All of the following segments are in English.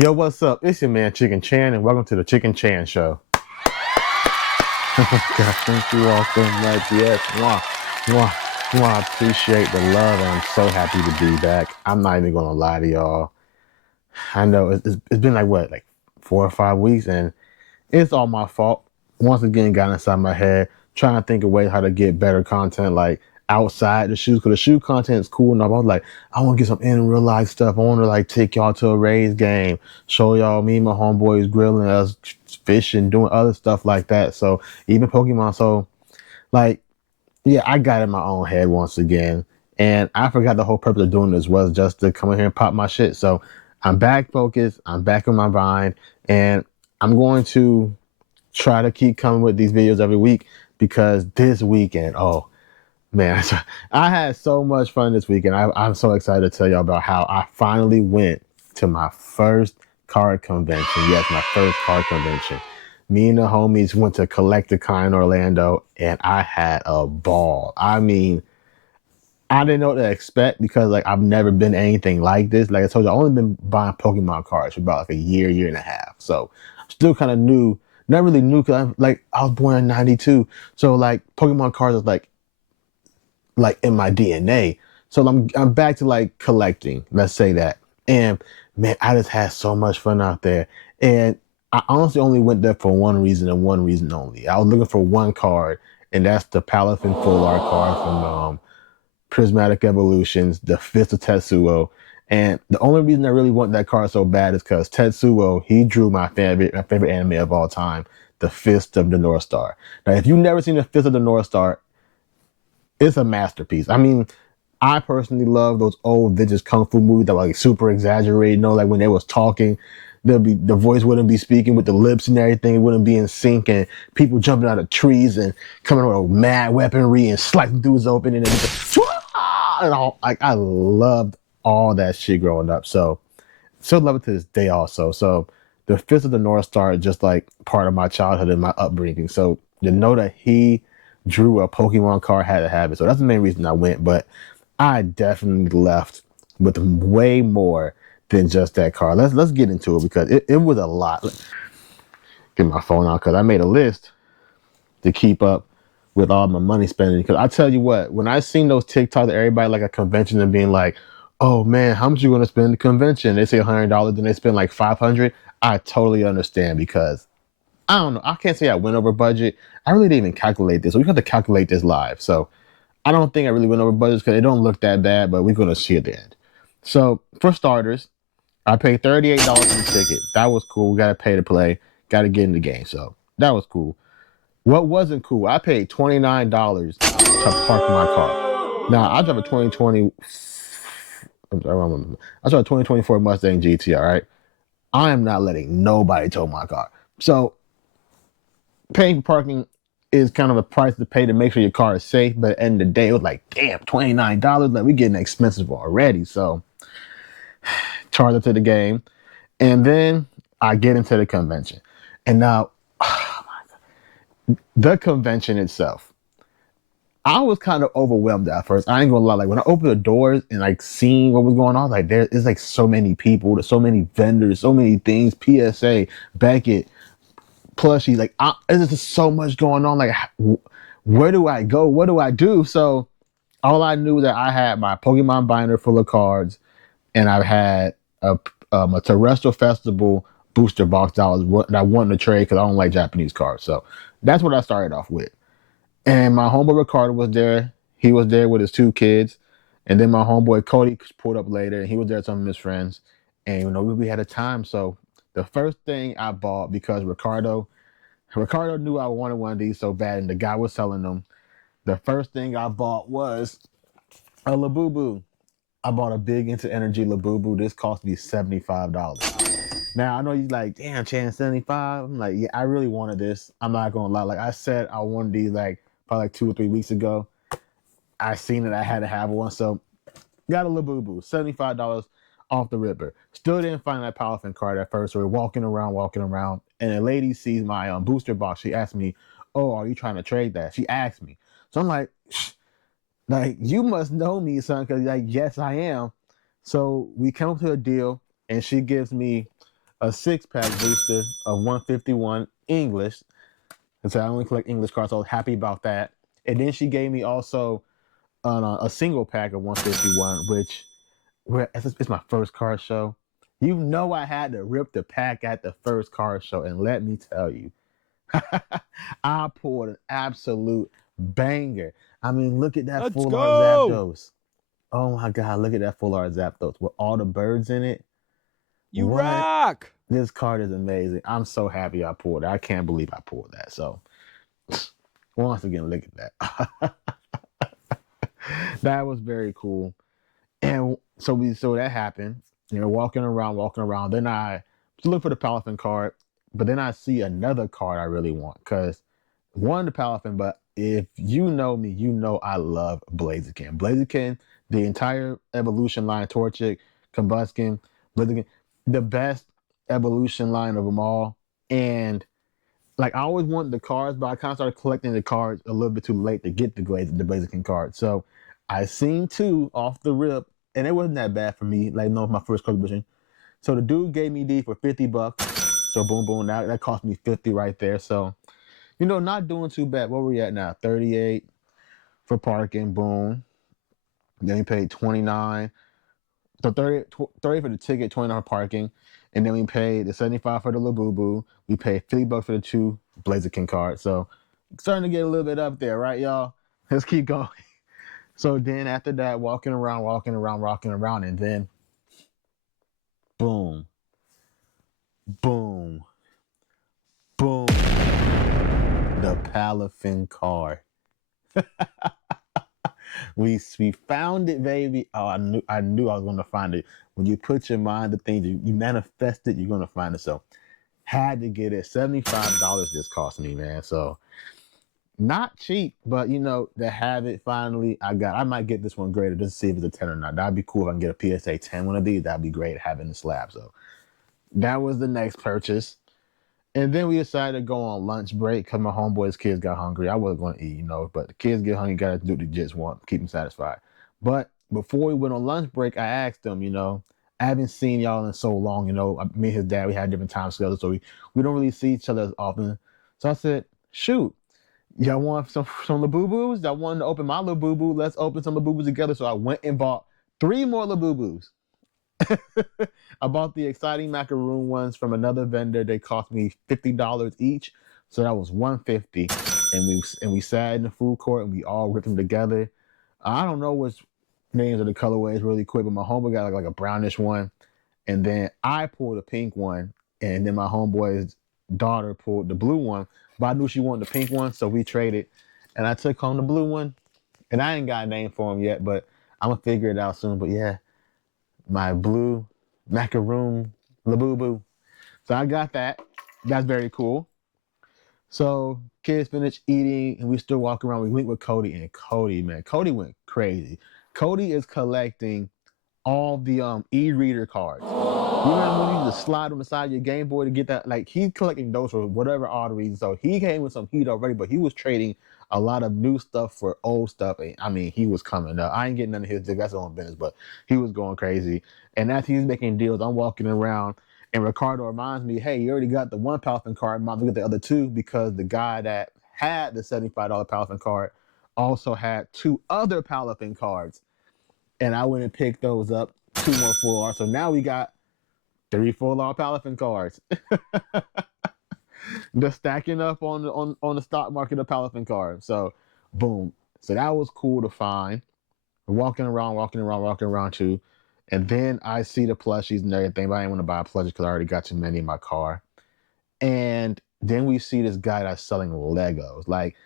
Yo, what's up? It's your man Chicken Chan, and welcome to the Chicken Chan Show. God, thank you all so much. Yes, mwah, mwah, mwah. I appreciate the love, and I'm so happy to be back. I'm not even gonna lie to y'all. I know it's been like what, like 4 or 5 weeks, and it's all my fault. Once again, got inside my head, trying to think of ways how to get better content, like outside the shoes, because the shoe content is cool enough. I was like, I want to get some in real life stuff. I want to like take y'all to a Rays game, show y'all me and my homeboys grilling, us fishing, doing other stuff like that. So even Pokemon. So like, yeah, I got in my own head once again, and I forgot the whole purpose of doing this was just to come in here and pop my shit. So I'm back focused. I'm back in my grind, and I'm going to try to keep coming with these videos every week because this weekend, oh man, I had so much fun this weekend. I'm so excited to tell y'all about how I finally went to my first card convention. Yes, my first card convention. Me and the homies went to Collecticon in Orlando, and I had a ball. I mean, I didn't know what to expect because like I've never been anything like this. Like I told you, I've only been buying Pokemon cards for about like a year and a half. So still kind of new. Not really new because I was born in '92. So like Pokemon cards is like in my DNA. So I'm back to like collecting. Let's say that. And man, I just had so much fun out there. And I honestly only went there for one reason and one reason only. I was looking for one card, and that's the Palafin Full Art card from Prismatic Evolutions, the Fist of Tetsuo. And the only reason I really want that card so bad is because Tetsuo, he drew my favorite anime of all time, The Fist of the North Star. Now, if you've never seen The Fist of the North Star, it's a masterpiece. I mean, I personally love those old vintage kung fu movies that were like super exaggerated. You know, like when they was talking, the voice wouldn't be speaking with the lips and everything. It wouldn't be in sync, and people jumping out of trees and coming with mad weaponry and slicing dudes open, and then just, and all. Like I loved all that shit growing up. So still love it to this day also. So the Fist of the North Star is just like part of my childhood and my upbringing. So to know that he drew a Pokemon card, had to have it. So that's the main reason I went. But I definitely left with way more than just that card. Let's get into it because it was a lot. Get my phone out because I made a list to keep up with all my money spending. Because I tell you what, when I seen those TikToks of everybody like a convention and being like, "Oh man, how much you gonna spend at the convention?" They say $100, then they spend like 500. I totally understand because I don't know. I can't say I went over budget. I really didn't even calculate this. So we have to calculate this live. So I don't think I really went over budget because it don't look that bad, but we're gonna see at the end. So for starters, I paid $38 for the ticket. That was cool. We gotta pay to play. Gotta get in the game. So that was cool. What wasn't cool? I paid $29 to park my car. Now I drive a 2020. I drive a 2024 Mustang GT. All right. I am not letting nobody tow my car. So paying for parking is kind of a price to pay to make sure your car is safe. But at the end of the day, it was like, damn, $29. Like we getting expensive already. So charge it to the game. And then I get into the convention. And now the convention itself, I was kind of overwhelmed at first. I ain't gonna lie. Like when I opened the doors and like seeing what was going on, like there is like so many people, there's so many vendors, so many things. PSA, Beckett, plushies. Like there's just so much going on. Like where do I go? What do I do? So all I knew that I had my Pokemon binder full of cards, and I had a Terrestrial Festival booster box that I wanted to trade because I don't like Japanese cards. So that's what I started off with. And my homeboy Ricardo was there. He was there with his two kids. And then my homeboy Cody pulled up later, and he was there with some of his friends. And we had a time. So the first thing I bought because Ricardo knew I wanted one of these so bad, and the guy was selling them. The first thing I bought was a Labubu. I bought a big into energy Labubu. This cost me $75. Now I know you like, damn, Chan, 75. I'm like, yeah, I really wanted this. I'm not gonna lie. Like I said, I wanted these like probably like 2 or 3 weeks ago. I seen that I had to have one, so got a Labubu, $75 off the ripper. Still didn't find that Palafin card at first. So we're walking around, and a lady sees my booster box. She asked me, "Oh, are you trying to trade that?" She asked me, so I'm like you must know me, son, because like yes, I am. So we come to a deal, and she gives me a 6-pack booster of 151 English. And so I only collect English cards, so I was happy about that. And then she gave me also a single pack of 151, which it's my first card show. You know I had to rip the pack at the first card show, and let me tell you, I pulled an absolute banger. I mean, look at that Let's full art go. Zapdos. Oh my god, look at that full art Zapdos with all the birds in it. You What? rock. This card is amazing. I'm so happy I pulled it. I can't believe I pulled that. So once again, look at that. That was very cool. And so that happened. Walking around. Then I look for the Palafin card, but then I see another card I really want because one the Palafin. But if you know me, you know I love Blaziken. Blaziken, the entire evolution line, Torchic, Combuskin, Blaziken, the best evolution line of them all. And like I always wanted the cards, but I kind of started collecting the cards a little bit too late to get the Blaziken card. So I seen two off the rip, and it wasn't that bad for me. Like no, my first collection. So the dude gave me these for $50. So boom, boom. Now that cost me 50 right there. So not doing too bad. Where we at now? 38 for parking. Boom. Then we paid 29. So 30 for the ticket, 29 for parking. And then we paid the 75 for the Labubu. We paid $50 for the two Blaziken cards. So starting to get a little bit up there, right, y'all? Let's keep going. So then after that, walking around, and then boom, boom, boom. The Palafin card. We found it, baby. Oh, I knew I was gonna find it. When you put your mind to things, you manifest it, you're gonna find it. So had to get it. $75 this cost me, man. So not cheap, but to have it finally, I might get this one graded just to see if it's a 10 or not. That'd be cool if I can get a PSA 10 one of these. That'd be great having the slab. So that was the next purchase. And then we decided to go on lunch break because my homeboys' kids got hungry. I wasn't going to eat, but the kids get hungry, got to do what they just want, keep them satisfied. But before we went on lunch break, I asked them, I haven't seen y'all in so long, me and his dad, we had different time schedules, so we don't really see each other as often. So I said, shoot, y'all want some Labubus? Y'all wanted to open my Labubu? Let's open some Labubus together. So I went and bought 3 more Labubus. I bought the exciting macaroon ones from another vendor. They cost me $50 each, so that was $150. And we sat in the food court and we all ripped them together. I don't know which names of the colorways really quick, but my homeboy got like a brownish one, and then I pulled a pink one, and then my homeboy's daughter pulled the blue one. But I knew she wanted the pink one, so we traded, and I took home the blue one. And I ain't got a name for him yet, but I'm gonna figure it out soon. But yeah, my blue macaroon Labubu. So I got that. That's very cool. So kids finished eating and we still walking around. We went with Cody, and Cody went crazy. Cody is collecting all the e-reader cards. You remember when you just slide them inside your Game Boy to get that? Like he's collecting those for whatever odd reason. So he came with some heat already, but he was trading a lot of new stuff for old stuff. And, I mean, he was coming up. I ain't getting none of his. That's his own business, but he was going crazy. And as he's making deals, I'm walking around, and Ricardo reminds me, "Hey, you already got the one Palafin card. Might look at the other two because the guy that had the $75 Palafin card also had 2 other Palafin cards." And I went and picked those up, 2 more full art. So now we got 3 full art Palafin cards. Just stacking up on the stock market of Palafin cards. So boom. So that was cool to find. Walking around too. And then I see the plushies and everything, but I didn't want to buy a plushie because I already got too many in my car. And then we see this guy that's selling Legos, like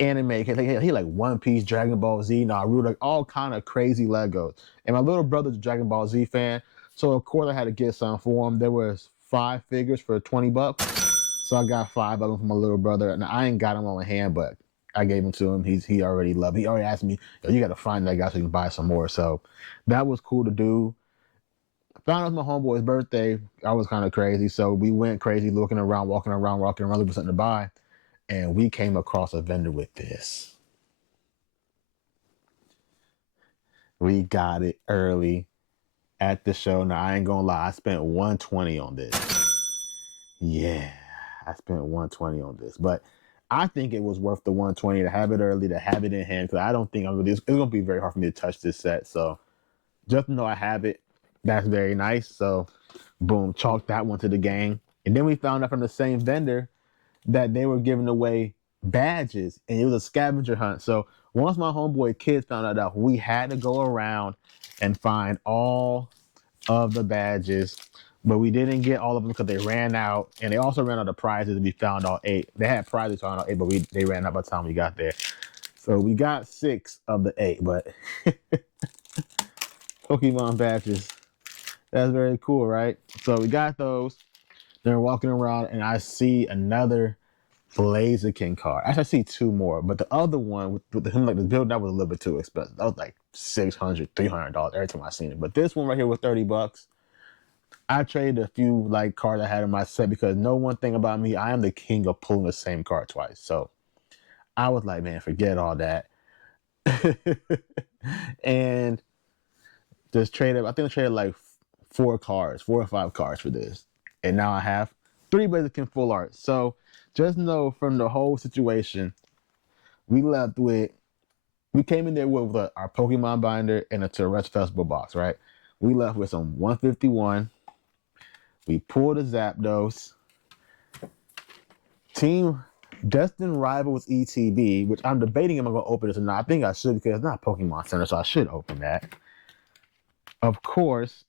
anime. He like One Piece, Dragon Ball Z, Naruto, like all kind of crazy Legos. And my little brother's a Dragon Ball Z fan, so of course I had to get some for him. There was 5 figures for $20, so I got 5 of them for my little brother. And I ain't got them on hand, but I gave them to him. He already loved. He already asked me, "Yo, you got to find that guy so you can buy some more." So that was cool to do. Found out my homeboy's birthday. I was kind of crazy, so we went crazy looking around, walking around, looking for something to buy, and we came across a vendor with this. We got it early at the show. Now I ain't gonna lie, I spent $120 on this. yeah, I spent 120 on this, but I think it was worth the 120 to have it early, to have it in hand, because I don't think it's going to be very hard for me to touch this set. So just to know I have it, that's very nice. So boom, chalk that one to the game. And then we found out from the same vendor that they were giving away badges, and it was a scavenger hunt. So once my homeboy kids found out that we had to go around and find all of the badges, but we didn't get all of them because they ran out, and they also ran out of prizes. We found all 8. They had prizes found all 8, but they ran out by the time we got there. So we got 6 of the 8, but Pokemon badges. That's very cool, right? So we got those. They're walking around, and I see another Blaziken card. Actually, I see 2 more, but the other one with him like the build, that was a little bit too expensive. That was like $600, $300 every time I seen it. But this one right here was $30. I traded a few like cards I had in my set because know one thing about me, I am the king of pulling the same card twice. So I was like, man, forget all that. And just traded, I think I traded like 4 or 5 cards for this. And now I have 3 Blaziken full art. So just know from the whole situation, we came in there with our Pokemon binder and a Tourette's Festival box, right? We left with some 151. We pulled a Zapdos. Team Destined Rivals ETB, which I'm debating if I'm going to open this or not. I think I should because it's not Pokemon Center, so I should open that. Of course,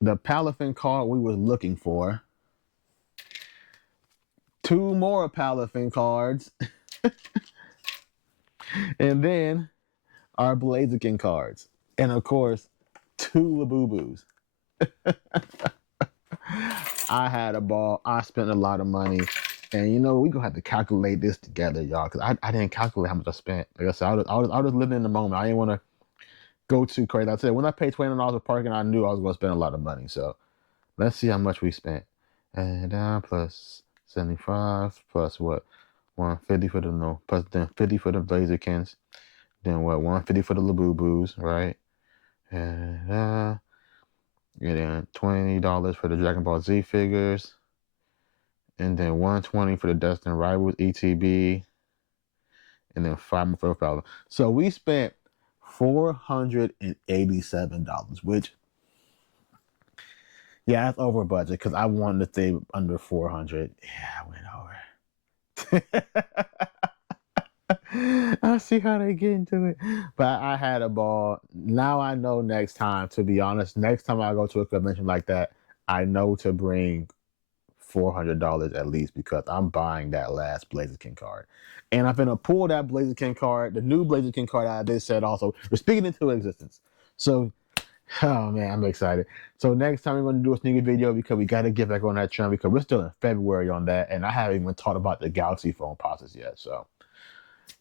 the Palafin card we were looking for. 2 more Palafin cards. And then our Blaziken cards. And of course, 2 Labubus. I had a ball. I spent a lot of money. And you know, we're going to have to calculate this together, y'all, because I didn't calculate how much I spent. Like I said, I was living in the moment. I didn't want to go too crazy. I said, when I paid $20 for parking, I knew I was going to spend a lot of money. So let's see how much we spent. And plus 75 plus what? 150 for the no, plus then 50 for the Blazikens. Then what? 150 for the Labubus, right? And then $20 for the Dragon Ball Z figures. And then 120 for the Destined Rivals ETB. And then 5 more for the Fowler. So we spent $487, which, yeah, that's over budget because I wanted to stay under 400. Yeah, I went over. I see how they get into it. But I had a ball. Now I know next time, to be honest, next time I go to a convention like that, I know to bring $400 at least because I'm buying that last Blaziken card. And I'm going to pull that Blaziken card, the new Blaziken card I did said also. We're speaking into existence. So, oh man, I'm excited. So next time we're going to do a sneaker video because we got to get back on that trend because we're still in February on that. And I haven't even talked about the Galaxy phone process yet. So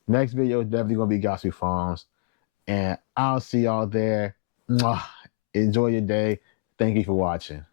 next video is definitely going to be Galaxy phones. And I'll see y'all there. Mwah. Enjoy your day. Thank you for watching.